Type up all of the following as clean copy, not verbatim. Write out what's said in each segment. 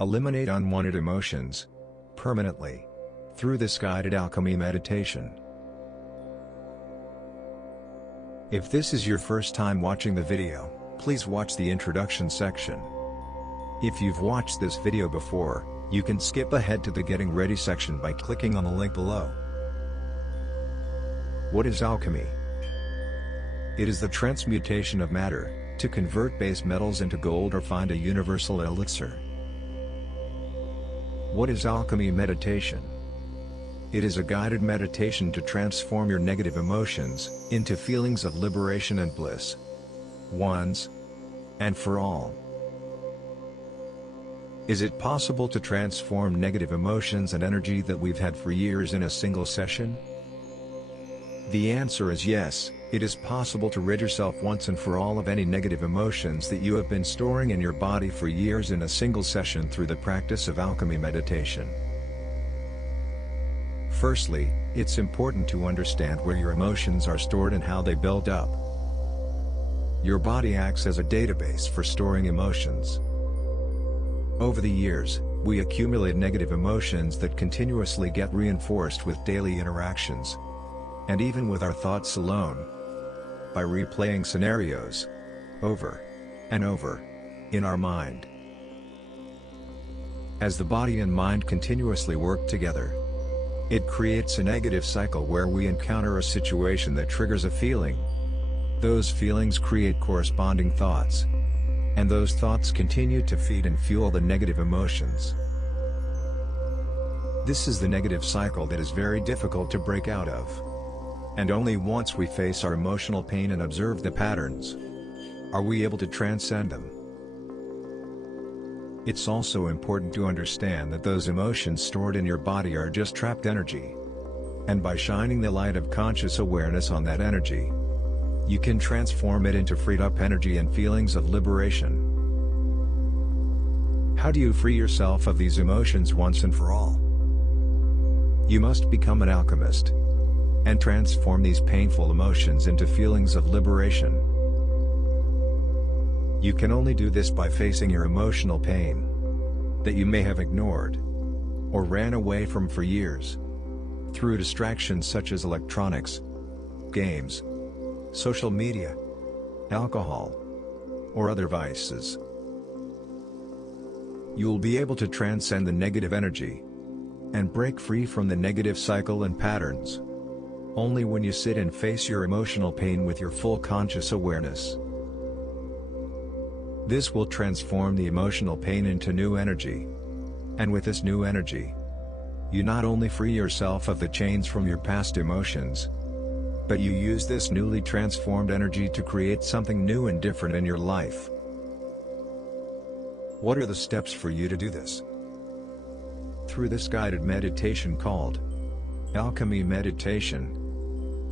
Eliminate unwanted emotions permanently through this guided alchemy meditation. If this is your first time watching the video, please watch the introduction section. If you've watched this video before, you can skip ahead to the Getting Ready section by clicking on the link below. What is alchemy? It is the transmutation of matter, to convert base metals into gold or find a universal elixir. What is alchemy meditation? It is a guided meditation to transform your negative emotions into feelings of liberation and bliss. Once and for all. Is it possible to transform negative emotions and energy that we've had for years in a single session? The answer is yes. It is possible to rid yourself once and for all of any negative emotions that you have been storing in your body for years in a single session through the practice of alchemy meditation. Firstly, it's important to understand where your emotions are stored and how they build up. Your body acts as a database for storing emotions. Over the years, we accumulate negative emotions that continuously get reinforced with daily interactions, and even with our thoughts alone, by replaying scenarios over and over in our mind. As the body and mind continuously work together, it creates a negative cycle where we encounter a situation that triggers a feeling. Those feelings create corresponding thoughts, and those thoughts continue to feed and fuel the negative emotions. This is the negative cycle that is very difficult to break out of. And only once we face our emotional pain and observe the patterns, are we able to transcend them. It's also important to understand that those emotions stored in your body are just trapped energy. And by shining the light of conscious awareness on that energy, you can transform it into freed up energy and feelings of liberation. How do you free yourself of these emotions once and for all? You must become an alchemist and transform these painful emotions into feelings of liberation. You can only do this by facing your emotional pain that you may have ignored or ran away from for years through distractions such as electronics, games, social media, alcohol, or other vices. You'll be able to transcend the negative energy and break free from the negative cycle and patterns only when you sit and face your emotional pain with your full conscious awareness. This will transform the emotional pain into new energy. And with this new energy, you not only free yourself of the chains from your past emotions, but you use this newly transformed energy to create something new and different in your life. What are the steps for you to do this? Through this guided meditation called Alchemy Meditation,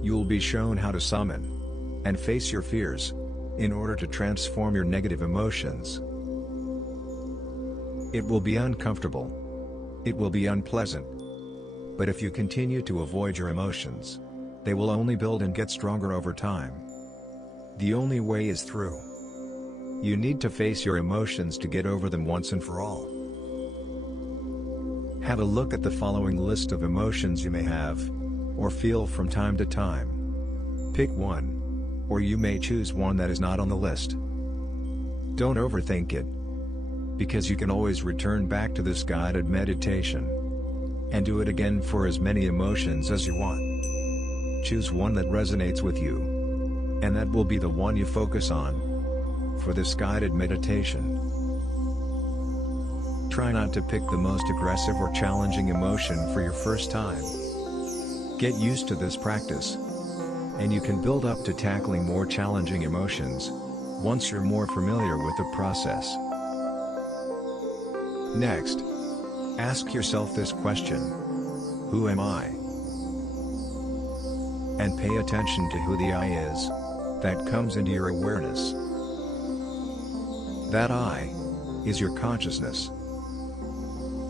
you will be shown how to summon and face your fears in order to transform your negative emotions. It will be uncomfortable. It will be unpleasant. But if you continue to avoid your emotions, they will only build and get stronger over time. The only way is through. You need to face your emotions to get over them once and for all. Have a look at the following list of emotions you may have or feel from time to time. Pick one, or you may choose one that is not on the list. Don't overthink it, because you can always return back to this guided meditation and do it again for as many emotions as you want. Choose one that resonates with you, and that will be the one you focus on for this guided meditation. Try not to pick the most aggressive or challenging emotion for your first time. Get used to this practice, and you can build up to tackling more challenging emotions once you're more familiar with the process. Next, ask yourself this question: who am I? And pay attention to who the I is that comes into your awareness. That I is your consciousness.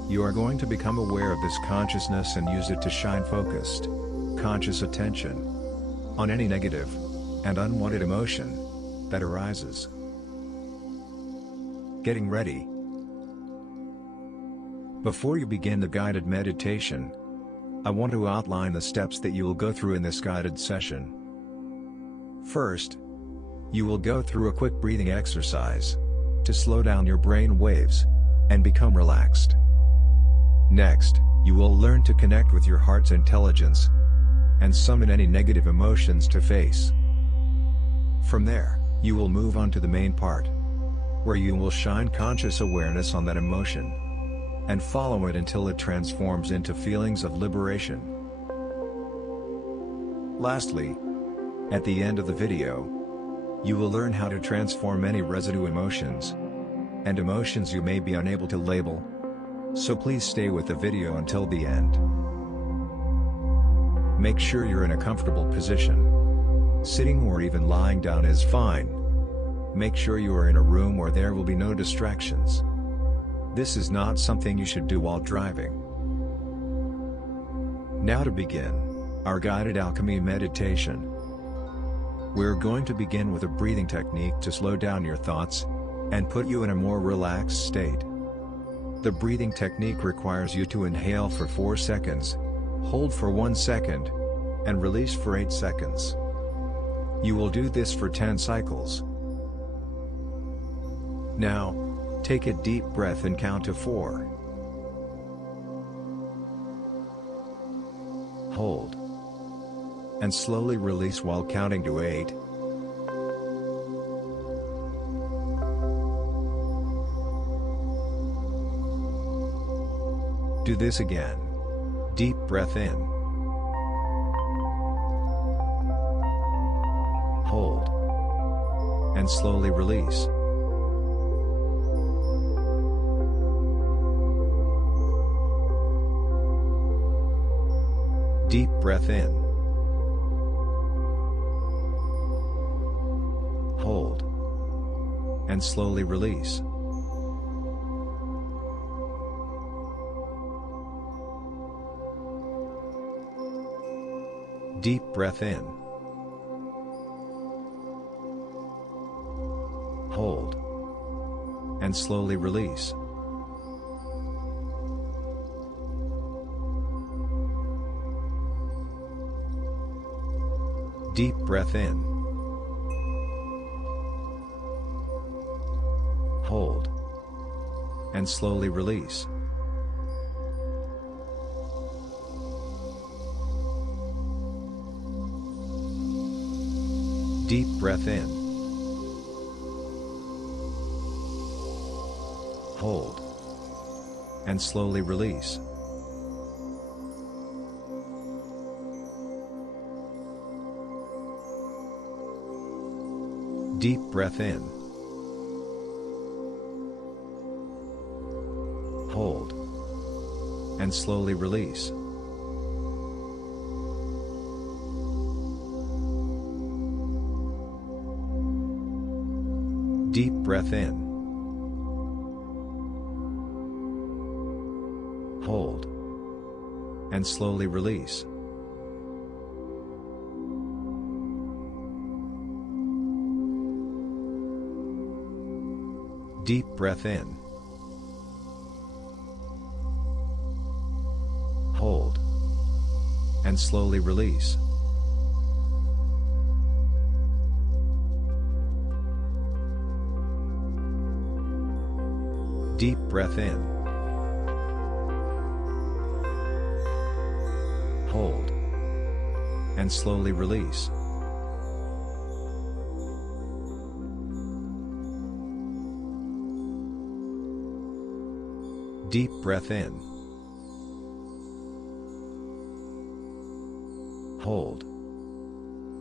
You are going to become aware of this consciousness and use it to shine focused, conscious attention on any negative and unwanted emotion that arises. Getting ready. Before you begin the guided meditation, I want to outline the steps that you will go through in this guided session. First, you will go through a quick breathing exercise to slow down your brain waves and become relaxed. Next, you will learn to connect with your heart's intelligence and summon any negative emotions to face. From there, you will move on to the main part, where you will shine conscious awareness on that emotion and follow it until it transforms into feelings of liberation. Lastly, at the end of the video, you will learn how to transform any residue emotions and emotions you may be unable to label. So please stay with the video until the end. Make sure you're in a comfortable position. Sitting or even lying down is fine. Make sure you are in a room where there will be no distractions. This is not something you should do while driving. Now to begin our guided alchemy meditation. We're going to begin with a breathing technique to slow down your thoughts and put you in a more relaxed state. The breathing technique requires you to inhale for 4 seconds, hold for 1 second, and release for 8 seconds. You will do this for 10 cycles. Now, take a deep breath and count to 4. Hold. And slowly release while counting to 8. Do this again. Deep breath in. Hold. And slowly release. Deep breath in. Hold. And slowly release. Deep breath in. Hold. And slowly release. Deep breath in. Hold. And slowly release. Deep breath in. Hold. And slowly release. Deep breath in. Hold. And slowly release. Deep breath in. Hold. And slowly release. Deep breath in. Hold. And slowly release. Deep breath in. Hold. And slowly release. Deep breath in. Hold.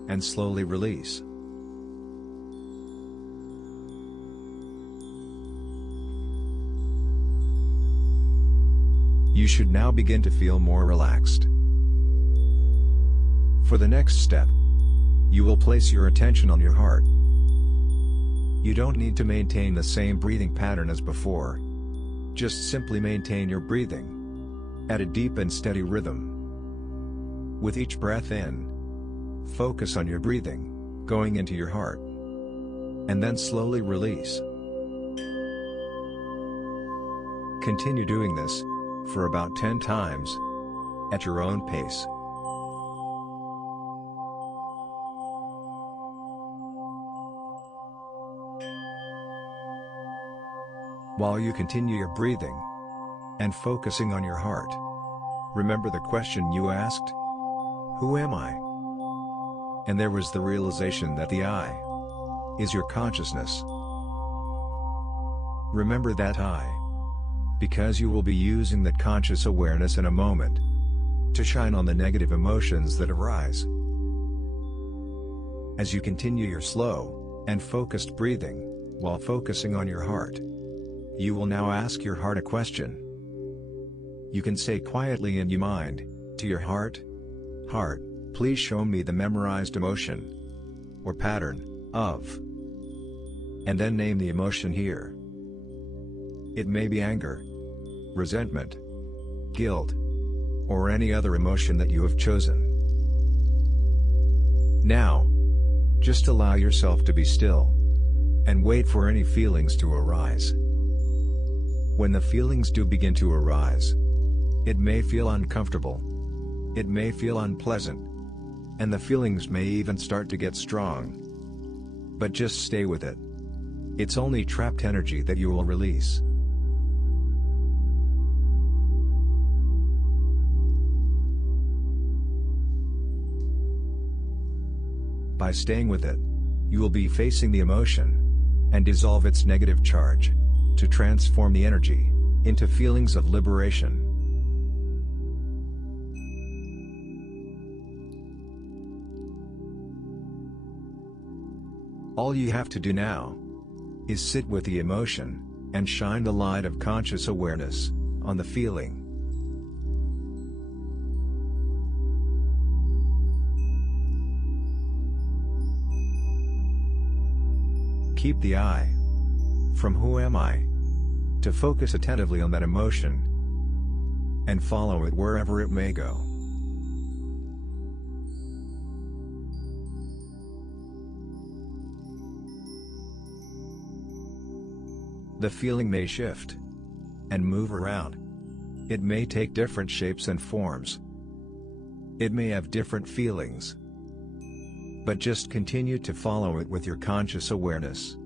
And slowly release. You should now begin to feel more relaxed. For the next step, you will place your attention on your heart. You don't need to maintain the same breathing pattern as before. Just simply maintain your breathing at a deep and steady rhythm. With each breath in, focus on your breathing, going into your heart, and then slowly release. Continue doing this for about 10 times, at your own pace. While you continue your breathing and focusing on your heart, remember the question you asked: who am I? And there was the realization that the I is your consciousness. Remember that I, because you will be using that conscious awareness in a moment to shine on the negative emotions that arise. As you continue your slow and focused breathing, while focusing on your heart, you will now ask your heart a question. You can say quietly in your mind, to your heart, "Heart, please show me the memorized emotion or pattern of," and then name the emotion here. It may be anger, resentment, guilt, or any other emotion that you have chosen. Now, just allow yourself to be still and wait for any feelings to arise. When the feelings do begin to arise, it may feel uncomfortable, it may feel unpleasant, and the feelings may even start to get strong. But just stay with it. It's only trapped energy that you will release. By staying with it, you will be facing the emotion and dissolve its negative charge, to transform the energy into feelings of liberation. All you have to do now is sit with the emotion and shine the light of conscious awareness on the feeling. Keep the I from who am I to focus attentively on that emotion and follow it wherever it may go. The feeling may shift and move around. It may take different shapes and forms. It may have different feelings. But just continue to follow it with your conscious awareness.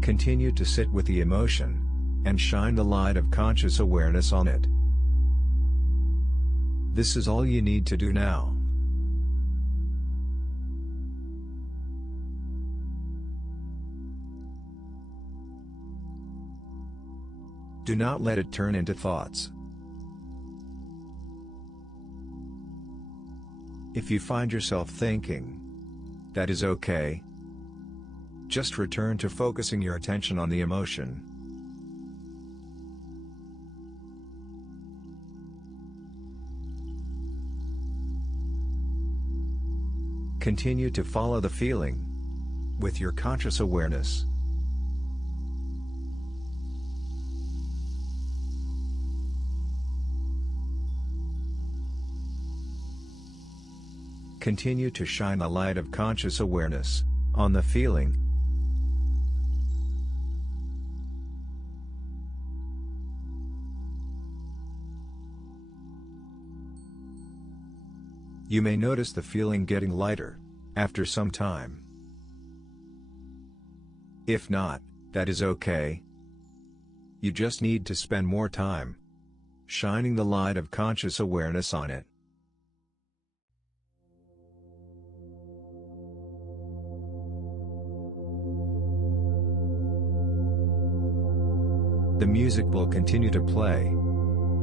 Continue to sit with the emotion and shine the light of conscious awareness on it. This is all you need to do now. Do not let it turn into thoughts. If you find yourself thinking, that is okay. Just return to focusing your attention on the emotion. Continue to follow the feeling with your conscious awareness. Continue to shine the light of conscious awareness on the feeling. You may notice the feeling getting lighter after some time. If not, that is okay. You just need to spend more time shining the light of conscious awareness on it. The music will continue to play,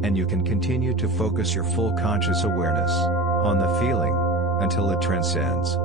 and you can continue to focus your full conscious awareness on the feeling until it transcends.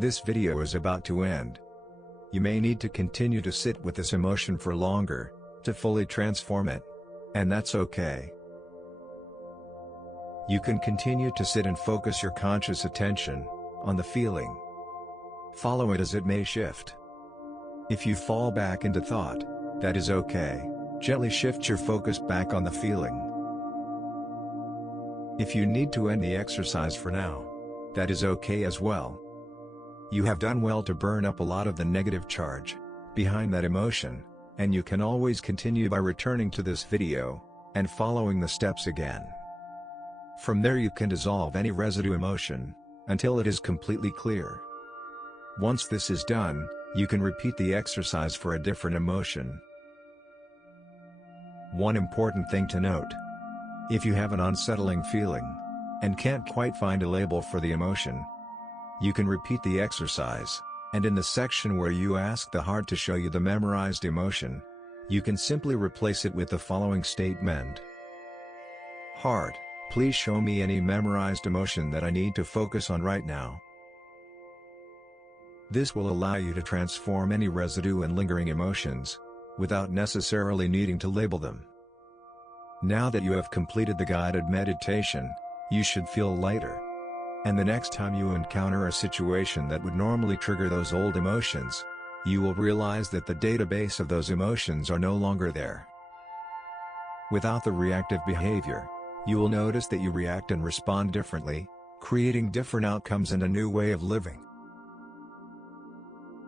This video is about to end. You may need to continue to sit with this emotion for longer, to fully transform it. And that's okay. You can continue to sit and focus your conscious attention on the feeling. Follow it as it may shift. If you fall back into thought, that is okay. Gently shift your focus back on the feeling. If you need to end the exercise for now, that is okay as well. You have done well to burn up a lot of the negative charge behind that emotion, and you can always continue by returning to this video and following the steps again. From there you can dissolve any residue emotion until it is completely clear. Once this is done, you can repeat the exercise for a different emotion. One important thing to note: if you have an unsettling feeling and can't quite find a label for the emotion, you can repeat the exercise, and in the section where you ask the heart to show you the memorized emotion, you can simply replace it with the following statement: Heart, please show me any memorized emotion that I need to focus on right now. This will allow you to transform any residue and lingering emotions, without necessarily needing to label them. Now that you have completed the guided meditation, you should feel lighter. And the next time you encounter a situation that would normally trigger those old emotions, you will realize that the database of those emotions are no longer there. Without the reactive behavior, you will notice that you react and respond differently, creating different outcomes and a new way of living.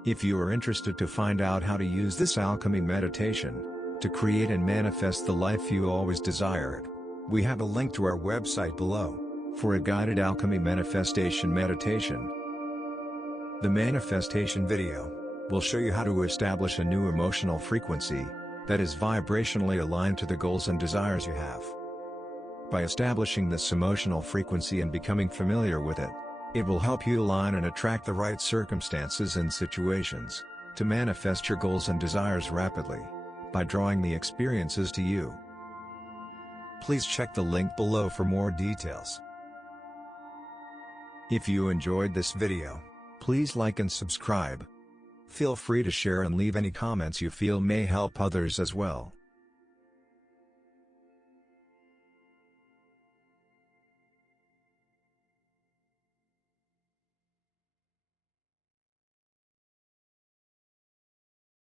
If you are interested to find out how to use this alchemy meditation to create and manifest the life you always desired, we have a link to our website below for a guided alchemy manifestation meditation. The manifestation video will show you how to establish a new emotional frequency that is vibrationally aligned to the goals and desires you have. By establishing this emotional frequency and becoming familiar with it, it will help you align and attract the right circumstances and situations to manifest your goals and desires rapidly by drawing the experiences to you. Please check the link below for more details. If you enjoyed this video, please like and subscribe. Feel free to share and leave any comments you feel may help others as well.